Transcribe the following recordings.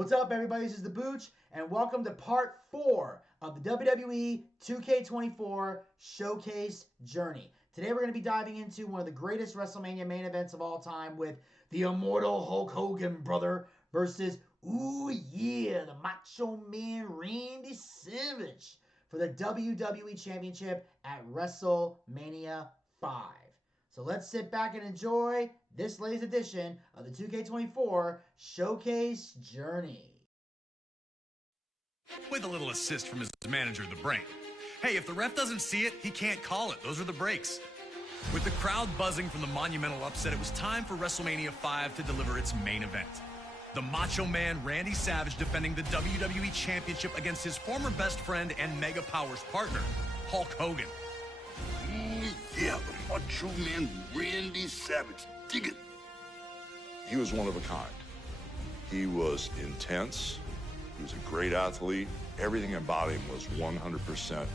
What's up, everybody? This is the Booch, and welcome to part 4 of the WWE 2K24 Showcase Journey. Today we're going to be diving into one of the greatest WrestleMania main events of all time with the immortal Hulk Hogan, brother, versus, the Macho Man Randy Savage for the WWE Championship at WrestleMania 5. So let's sit back and enjoy this latest edition of the 2K24 Showcase Journey. With a little assist from his manager, The Brain. Hey, if the ref doesn't see it, he can't call it. Those are the breaks. With the crowd buzzing from the monumental upset, it was time for WrestleMania 5 to deliver its main event. The Macho Man Randy Savage defending the WWE Championship against his former best friend and Mega Powers partner, Hulk Hogan. Yeah, the Macho Man Randy Savage. Dig it. He was one of a kind. He was intense. He was a great athlete. Everything about him was 100%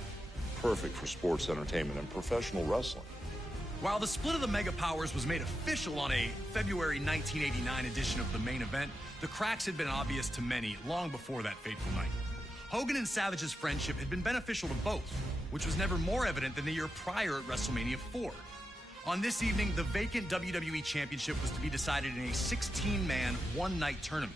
perfect for sports entertainment and professional wrestling. While the split of the Mega Powers was made official on a February 1989 edition of the main event, the cracks had been obvious to many long before that fateful night. Hogan and Savage's friendship had been beneficial to both, which was never more evident than the year prior at WrestleMania 4. On this evening, the vacant WWE Championship was to be decided in a 16-man, one-night tournament.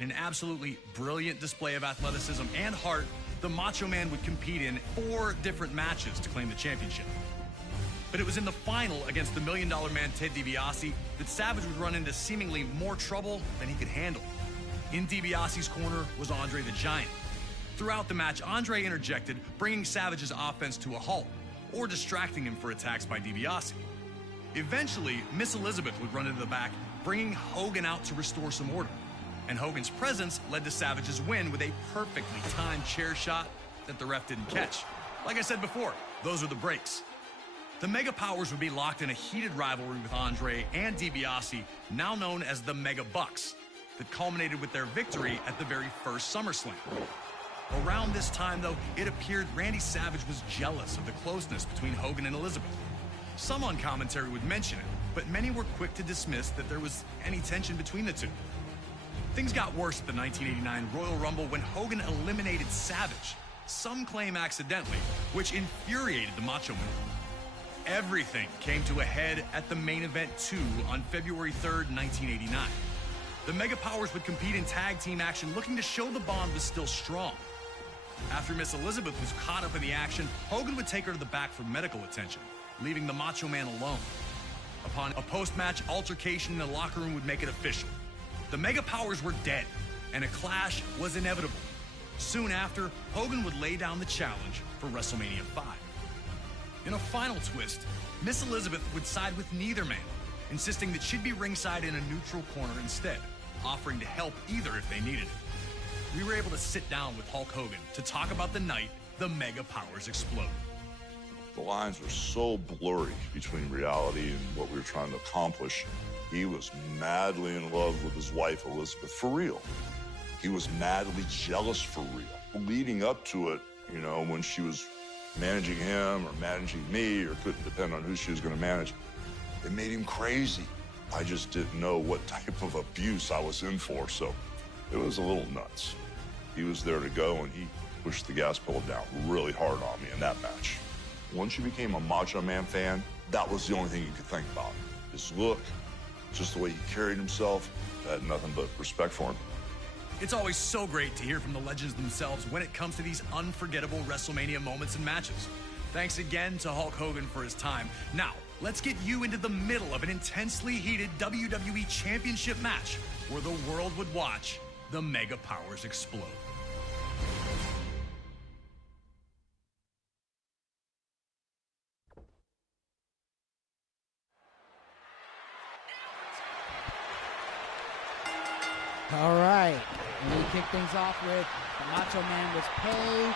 In an absolutely brilliant display of athleticism and heart, the Macho Man would compete in 4 different matches to claim the championship. But it was in the final against the $1 Million Man Ted DiBiase that Savage would run into seemingly more trouble than he could handle. In DiBiase's corner was Andre the Giant. Throughout the match, Andre interjected, bringing Savage's offense to a halt, or distracting him for attacks by DiBiase. Eventually, Miss Elizabeth would run into the back, bringing Hogan out to restore some order. And Hogan's presence led to Savage's win with a perfectly timed chair shot that the ref didn't catch. Like I said before, those are the breaks. The Mega Powers would be locked in a heated rivalry with Andre and DiBiase, now known as the Mega Bucks, that culminated with their victory at the very first SummerSlam. Around this time, though, it appeared Randy Savage was jealous of the closeness between Hogan and Elizabeth. Some on commentary would mention it, but many were quick to dismiss that there was any tension between the two. Things got worse at the 1989 Royal Rumble when Hogan eliminated Savage, some claim accidentally, which infuriated the Macho Man. Everything came to a head at the main event 2 on February 3rd, 1989. The Mega Powers would compete in tag team action, looking to show the bond was still strong. After Miss Elizabeth was caught up in the action, Hogan would take her to the back for medical attention, leaving the Macho Man alone. Upon a post-match altercation in the locker room would make it official. The Mega Powers were dead, and a clash was inevitable. Soon after, Hogan would lay down the challenge for WrestleMania 5. In a final twist, Miss Elizabeth would side with neither man, insisting that she'd be ringside in a neutral corner instead, offering to help either if they needed it. We were able to sit down with Hulk Hogan to talk about the night the Mega Powers exploded. The lines were so blurry between reality and what we were trying to accomplish. He was madly in love with his wife, Elizabeth, for real. He was madly jealous for real. Leading up to it, when she was managing him or managing me, or couldn't depend on who she was going to manage, it made him crazy. I just didn't know what type of abuse I was in for, so it was a little nuts. He was there to go, and he pushed the gas pedal down really hard on me in that match. Once you became a Macho Man fan, that was the only thing you could think about. His look, just the way he carried himself. I had nothing but respect for him. It's always so great to hear from the legends themselves when it comes to these unforgettable WrestleMania moments and matches. Thanks again to Hulk Hogan for his time. Now, let's get you into the middle of an intensely heated WWE Championship match where the world would watch the Mega Powers explode. All right, and we kick things off with the Macho Man was paid.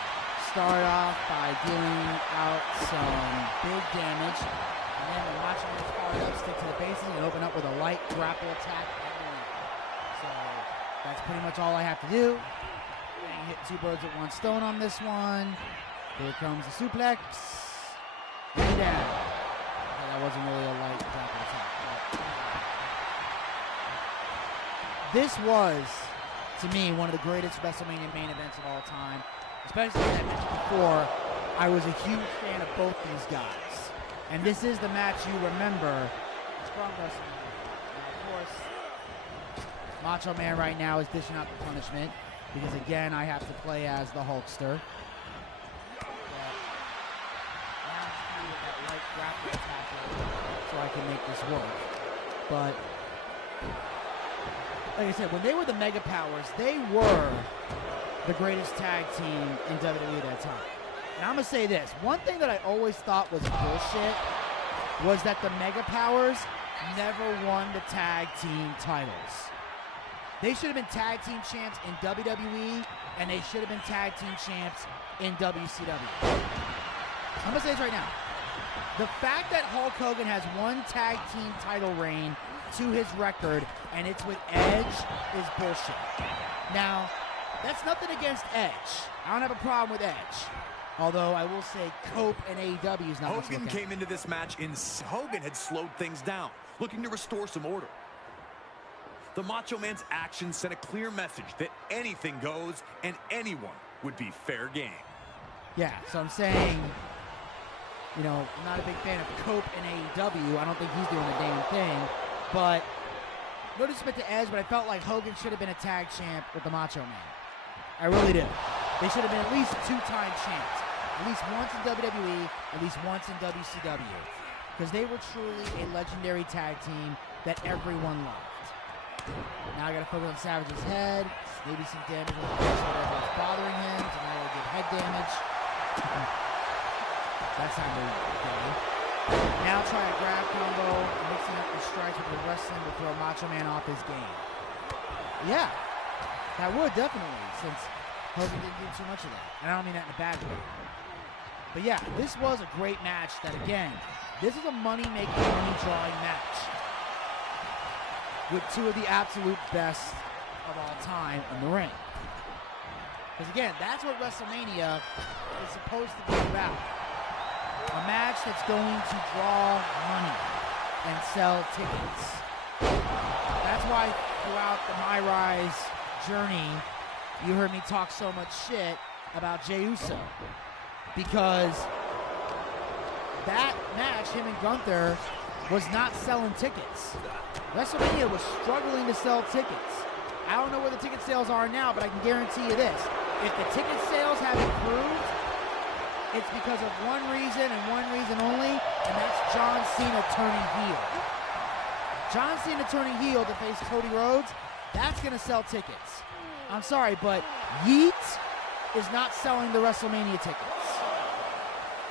Start off by dealing out some big damage, and then the Macho Man is fired up, stick to the bases, and open up with a light grapple attack at the end. So that's pretty much all I have to do. And hit 2 birds with 1 stone on this one. Here comes the suplex. And down. Okay, that wasn't really a light grapple attack. But, this was to me, one of the greatest WrestleMania main events of all time. Especially, as I mentioned before, I was a huge fan of both these guys. And this is the match you remember from WrestleMania. Now, of course, Macho Man right now is dishing out the punishment because, again, I have to play as the Hulkster. That light grapple attack so I can make this work. But like I said, when they were the Mega Powers, they were the greatest tag team in WWE at that time. And I'm going to say this. One thing that I always thought was bullshit was that the Mega Powers never won the tag team titles. They should have been tag team champs in WWE, and they should have been tag team champs in WCW. I'm going to say this right now. The fact that Hulk Hogan has one tag team title reign to his record, and it's with Edge, is bullshit. Now, that's nothing against Edge. I don't have a problem with Edge. Although I will say Cope and AEW is not much Hogan came into this match Hogan had slowed things down, looking to restore some order. The Macho Man's actions sent a clear message that anything goes and anyone would be fair game. Yeah, so I'm saying, you know, I'm not a big fan of Cope and AEW. I don't think he's doing a damn thing. But no disrespect to Edge, but I felt like Hogan should have been a tag champ with the Macho Man. I really do. They should have been at least two-time champs. At least once in WWE, at least once in WCW. Because they were truly a legendary tag team that everyone loved. Now I gotta focus on Savage's head, maybe some damage on the face, whatever is bothering him, so now he'll get head damage. That's not really okay. Now try a grab combo, mixing up the strikes with the wrestling to throw Macho Man off his game. Yeah, that would definitely, since Hogan didn't do too much of that. And I don't mean that in a bad way. But yeah, this was a great match that, again, this is a money-making, money-drawing match with two of the absolute best of all time in the ring. Because, again, that's what WrestleMania is supposed to be about. A match that's going to draw money and sell tickets. That's why throughout the My Rise journey, you heard me talk so much shit about Jey Uso. Because that match, him and Gunther, was not selling tickets. WrestleMania was struggling to sell tickets. I don't know where the ticket sales are now, but I can guarantee you this. If the ticket sales have improved, it's because of one reason and one reason only, and that's John Cena turning heel. John Cena turning heel to face Cody Rhodes, that's going to sell tickets. I'm sorry, but Yeet is not selling the WrestleMania tickets.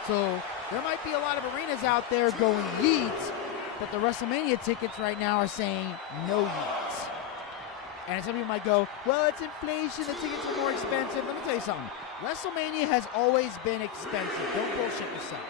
So there might be a lot of arenas out there going Yeet, but the WrestleMania tickets right now are saying no Yeet. And some people might go, well, it's inflation, the tickets are more expensive. Let me tell you something. WrestleMania has always been expensive. Don't bullshit yourself.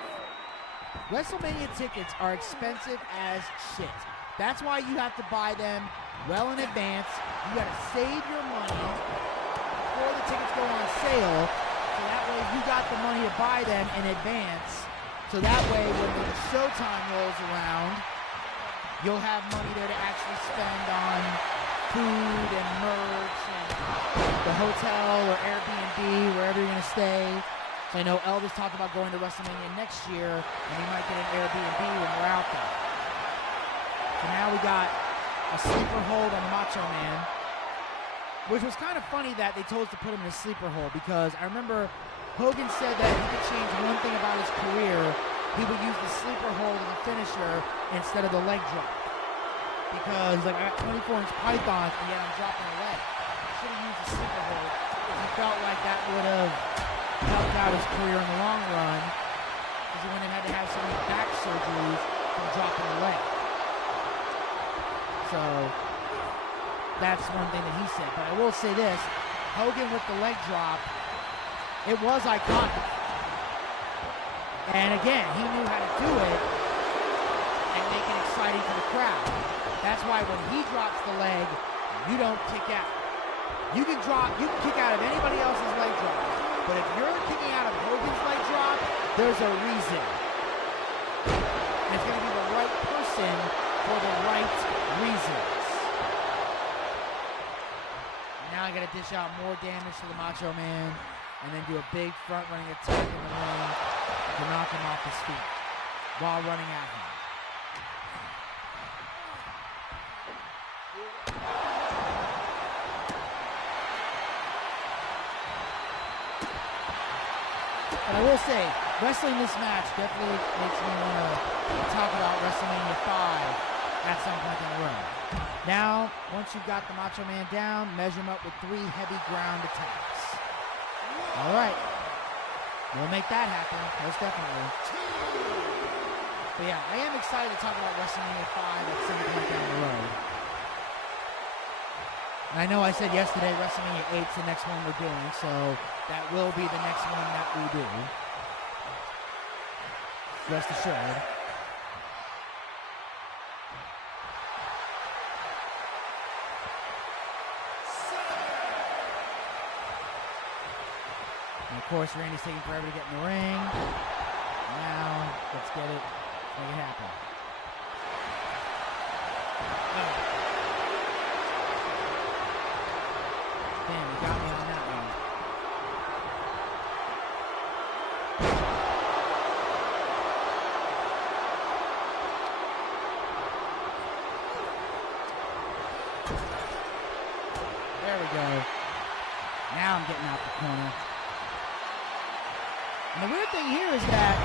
WrestleMania tickets are expensive as shit. That's why you have to buy them well in advance. You got to save your money before the tickets go on sale. So that way you got the money to buy them in advance. So that way when the showtime rolls around, you'll have money there to actually spend on food and merch and the hotel or Airbnb, wherever you're going to stay. So I know Elvis talked about going to WrestleMania next year, and we might get an Airbnb when we're out there. So now we got a sleeper hold on Macho Man, which was kind of funny that they told us to put him in a sleeper hold, because I remember Hogan said that if he could change one thing about his career, he would use the sleeper hold as a finisher instead of the leg drop. Because like, I got 24-inch pythons, and yet I'm dropping a leg. I should have used the sleeper hold because he felt like that would have helped out his career in the long run, because he wouldn't have had to have so many back surgeries from dropping a leg. So that's one thing that he said. But I will say this, Hogan with the leg drop, it was iconic. And again, he knew how to do it and make it exciting for the crowd. That's why when he drops the leg, you don't kick out. You can kick out of anybody else's leg drop. But if you're kicking out of Hogan's leg drop, there's a reason. And it's going to be the right person for the right reasons. Now I got got to dish out more damage to the Macho Man and then do a big front-running attack in the ring to knock him off his feet while running at him. But I will say, wrestling this match definitely makes me want to talk about WrestleMania 5 at some point in the road. Now, once you've got the Macho Man down, measure him up with 3 heavy ground attacks. All right. We'll make that happen, most definitely. But yeah, I am excited to talk about WrestleMania 5 at some point down the road. And I know I said yesterday WrestleMania 8 is the next one we're doing, so that will be the next one that we do. Rest assured. And of course, Randy's taking forever to get in the ring. Now, let's get it. Let's make it happen. Damn, you got me on that one. There we go. Now I'm getting out the corner. And the weird thing here is that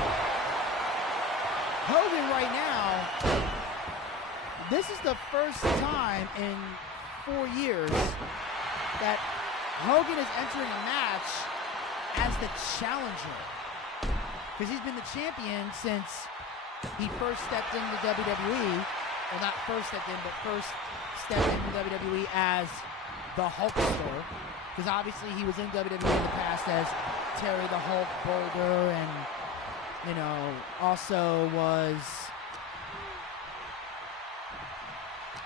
Hogan right now, this is the first time in 4 years that Hogan is entering a match as the challenger. Because he's been the champion since he first stepped into WWE. Well, not first stepped in, but first stepped into WWE as the Hulkster. Because obviously he was in WWE in the past as Terry the Hulk Boulder, and, you know, also was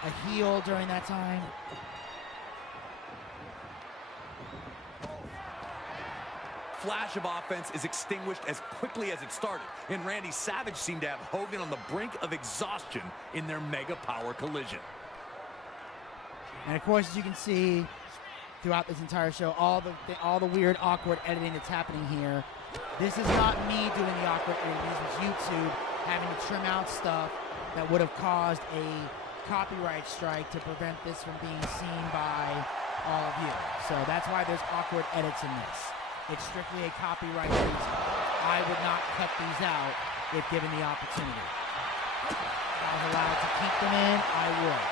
a heel during that time. Flash of offense is extinguished as quickly as it started, and Randy Savage seemed to have Hogan on the brink of exhaustion in their mega power collision. And of course, as you can see throughout this entire show, all the weird, awkward editing that's happening here. This is not me doing the awkward editing. This was YouTube having to trim out stuff that would have caused a copyright strike to prevent this from being seen by all of you. So that's why there's awkward edits in this. It's strictly a copyright reason. I would not cut these out if given the opportunity. If I was allowed to keep them in, I would.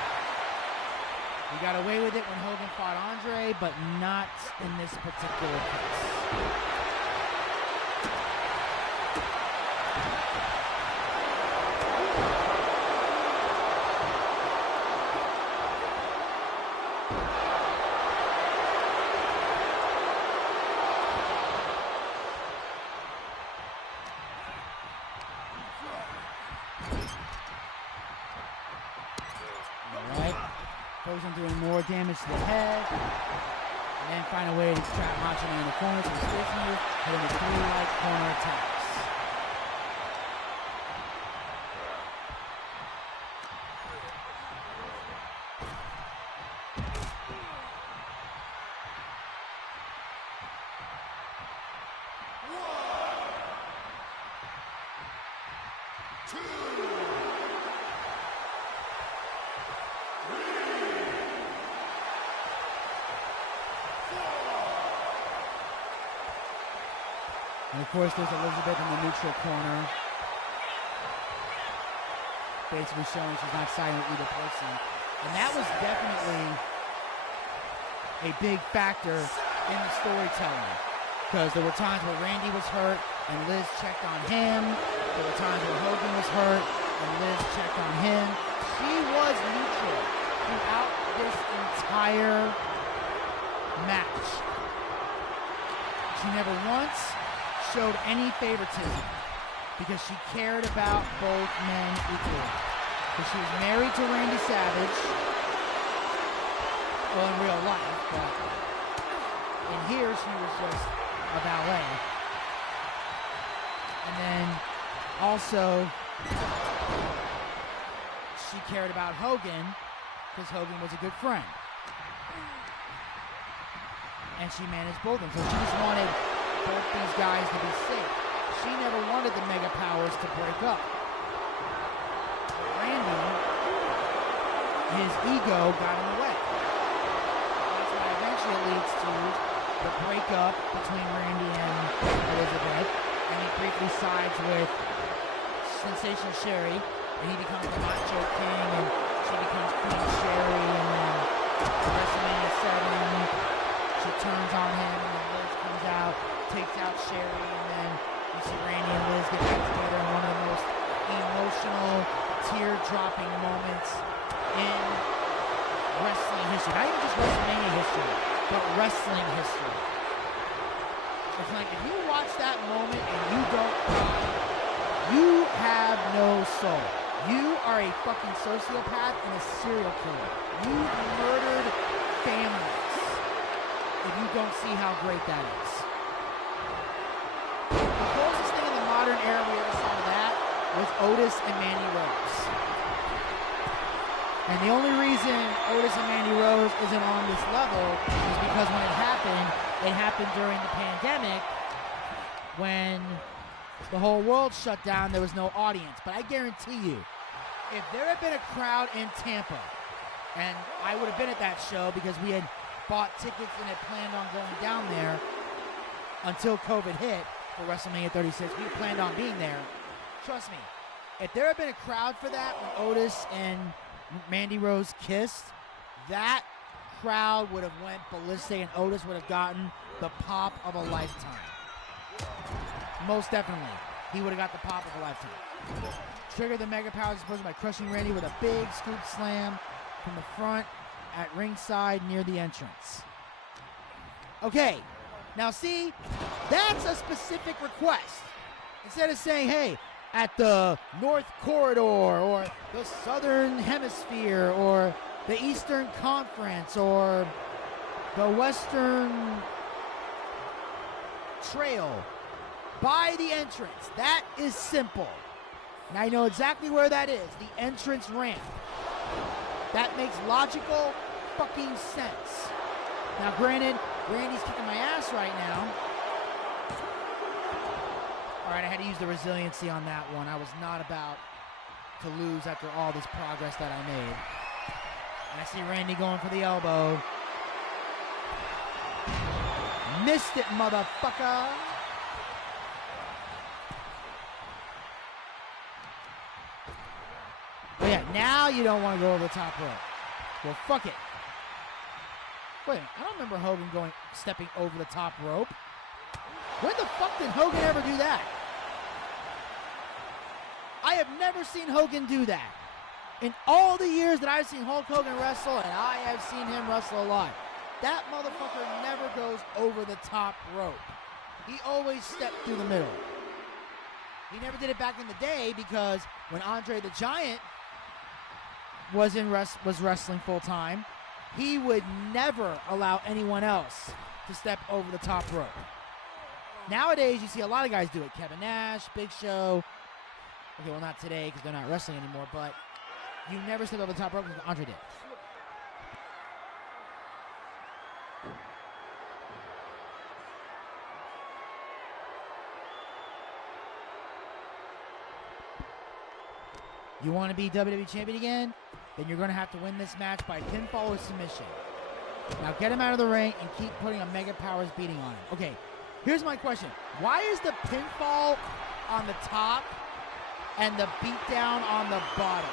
We got away with it when Hogan fought Andre, but not in this particular case. Hogan doing more damage to the head. And then find a way to trap Macho Man in the corner to the station move, hitting the 3 light corner attacks. And of course, there's Elizabeth in the neutral corner, basically showing she's not siding with either person. And that was definitely a big factor in the storytelling, because there were times where Randy was hurt and Liz checked on him. There were times where Hogan was hurt and Liz checked on him. She was neutral throughout this entire match. She never once showed any favoritism because she cared about both men equally. Because she was married to Randy Savage, well, in real life, but in here she was just a valet. And then also she cared about Hogan because Hogan was a good friend. and she managed both of them. So she just wanted both these guys to be safe. She never wanted the Mega Powers to break up. Randy, his ego got in the way. That's why eventually it leads to the breakup between Randy and Elizabeth, and he briefly sides with Sensation Sherry, and he becomes the Macho King, and she becomes Queen Sherry, and then WrestleMania 7, she turns on him, and then Liz comes out, takes out Sherry, and then you see Randy and Liz get back together in one of the most emotional, tear-dropping moments in wrestling history. Not even just WrestleMania history, but wrestling history. It's like, if you watch that moment and you don't cry, you have no soul. You are a fucking sociopath and a serial killer. You've murdered families if you don't see how great that is. The closest thing in the modern era we ever saw to that was Otis and Mandy Rose. And the only reason Otis and Mandy Rose isn't on this level is because when it happened during the pandemic, when the whole world shut down, there was no audience. But I guarantee you, if there had been a crowd in Tampa, and I would have been at that show because we had bought tickets and had planned on going down there until COVID hit for WrestleMania 36. We planned on being there. Trust me, if there had been a crowd for that when Otis and Mandy Rose kissed, that crowd would have went ballistic and Otis would have gotten the pop of a lifetime. Most definitely, he would have got the pop of a lifetime. Triggered the Mega Powers explosion by crushing Randy with a big scoop slam from the front at ringside near the entrance. Okay, now see, that's a specific request. Instead of saying, hey, at the North Corridor or the Southern Hemisphere or the Eastern Conference or the Western Trail, by the entrance. That is simple. And I know exactly where that is, the entrance ramp. That makes logical fucking sense. Now granted, Randy's kicking my ass right now. Alright, I had to use the resiliency on that one. I was not about to lose after all this progress that I made. And I see Randy going for the elbow. Missed it, motherfucker. Oh yeah, now you don't want to go over the top rope. Well, fuck it. Wait, I don't remember Hogan stepping over the top rope. When the fuck did Hogan ever do that? I have never seen Hogan do that. In all the years that I've seen Hulk Hogan wrestle, and I have seen him wrestle a lot, that motherfucker never goes over the top rope. He always stepped through the middle. He never did it back in the day because when Andre the Giant was wrestling full time, he would never allow anyone else to step over the top rope. Nowadays, you see a lot of guys do it. Kevin Nash, Big Show. Okay, well, not today because they're not wrestling anymore, but you never step over the top rope because Andre did. You want to be WWE Champion again? Then you're going to have to win this match by pinfall or submission. Now get him out of the ring and keep putting a Mega Powers beating on him. Okay, here's my question. Why is the pinfall on the top and the beatdown on the bottom?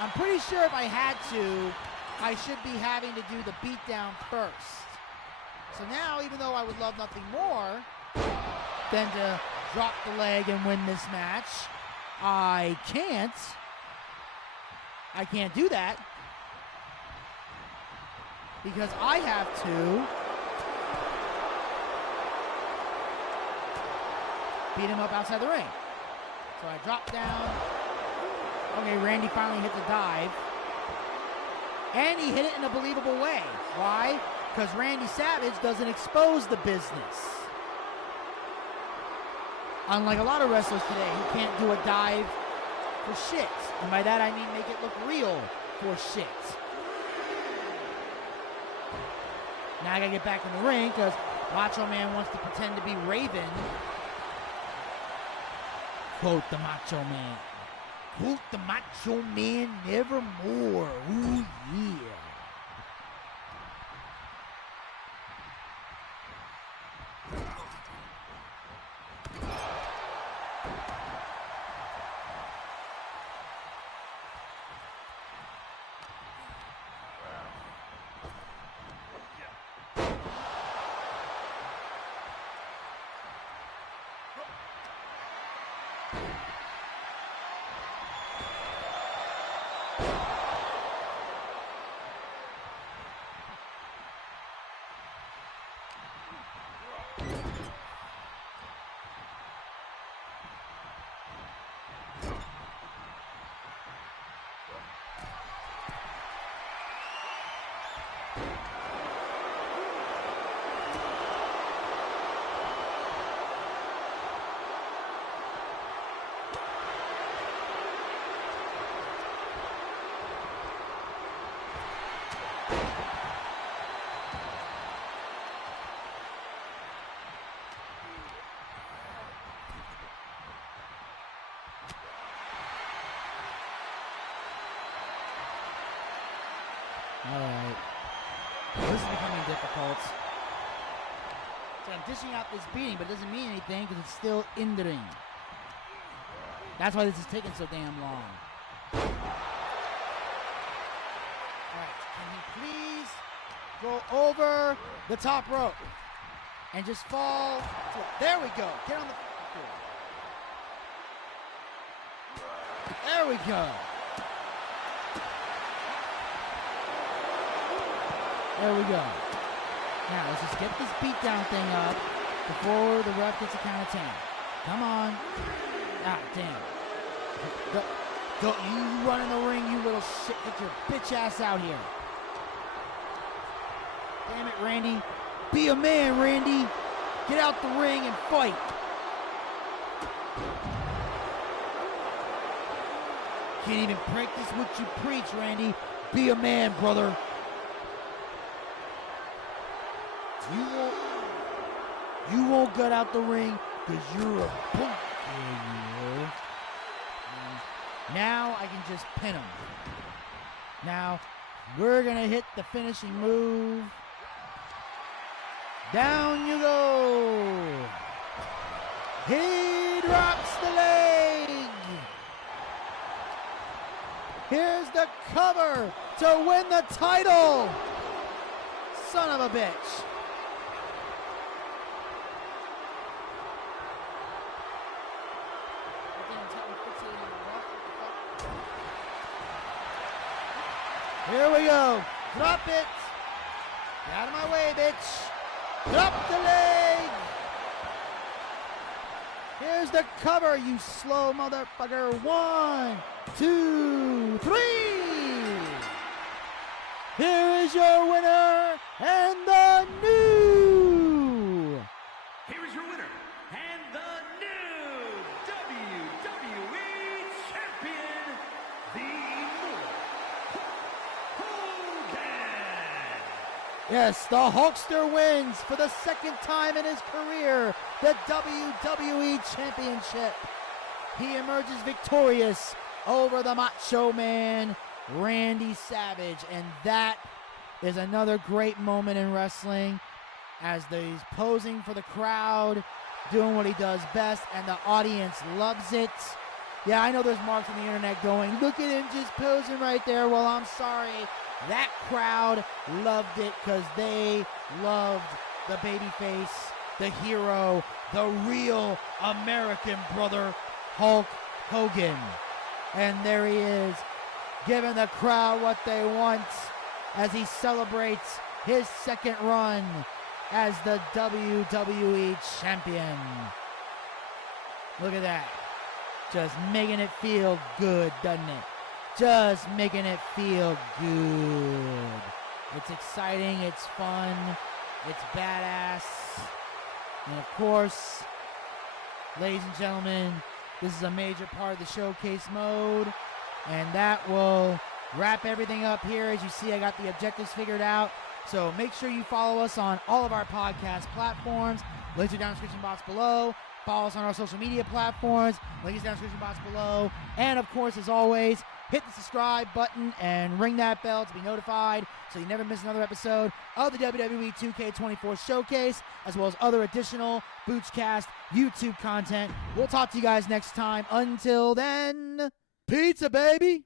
I'm pretty sure if I had to, I should be having to do the beatdown first. So now, even though I would love nothing more than to drop the leg and win this match, I can't do that because I have to beat him up outside the ring. So I drop down. Okay, Randy finally hits a dive. And he hit it in a believable way. Why? Because Randy Savage doesn't expose the business. Unlike a lot of wrestlers today who can't do a dive for shit. And by that I mean make it look real for shit. Now I gotta get back in the ring because Macho Man wants to pretend to be Raven. Quote the Macho Man. Quote the Macho Man nevermore. Ooh, yeah. Alright. This is becoming difficult. So I'm dishing out this beating, but it doesn't mean anything because it's still in the ring. That's why this is taking so damn long. Alright, can he please go over the top rope and just fall? There we go. Get on the floor. There we go. There we go. Now, let's just get this beatdown thing up before the ref gets a count of 10. Come on. Ah, damn. Go, you run in the ring, you little shit. Get your bitch ass out here. Damn it, Randy. Be a man, Randy. Get out the ring and fight. Can't even practice what you preach, Randy. Be a man, brother. You won't get out the ring because you're a punk. Now I can just pin him. Now we're going to hit the finishing move. Down you go. He drops the leg. Here's the cover to win the title. Son of a bitch. Here we go. Drop it. Get out of my way, bitch. Drop the leg. Here's the cover, you slow motherfucker. 1, 2, 3. Here is your winner and the new. Here is your winner and the new WWE Champion, the Immortal Hogan. Yes, the Hulkster wins for the second time in his career the WWE Championship. He emerges victorious over the Macho Man, Randy Savage, and that is another great moment in wrestling as he's posing for the crowd, doing what he does best, and the audience loves it. Yeah, I know there's marks on the internet going, look at him just posing right there. Well, I'm sorry. That crowd loved it because they loved the babyface, the hero, the real American brother, Hulk Hogan. And there he is, giving the crowd what they want as he celebrates his second run as the WWE Champion. Look at that. Just making it feel good, doesn't it? Just making it feel good. It's exciting, it's fun, it's badass. And of course, ladies and gentlemen, this is a major part of the showcase mode. And that will wrap everything up here. As you see, I got the objectives figured out. So make sure you follow us on all of our podcast platforms. Links are down in the description box below. Follow us on our social media platforms. Links down in the description box below. And of course, as always, hit the subscribe button and ring that bell to be notified so you never miss another episode of the WWE 2K24 Showcase, as well as other additional Boochcast YouTube content. We'll talk to you guys next time. Until then, pizza, baby!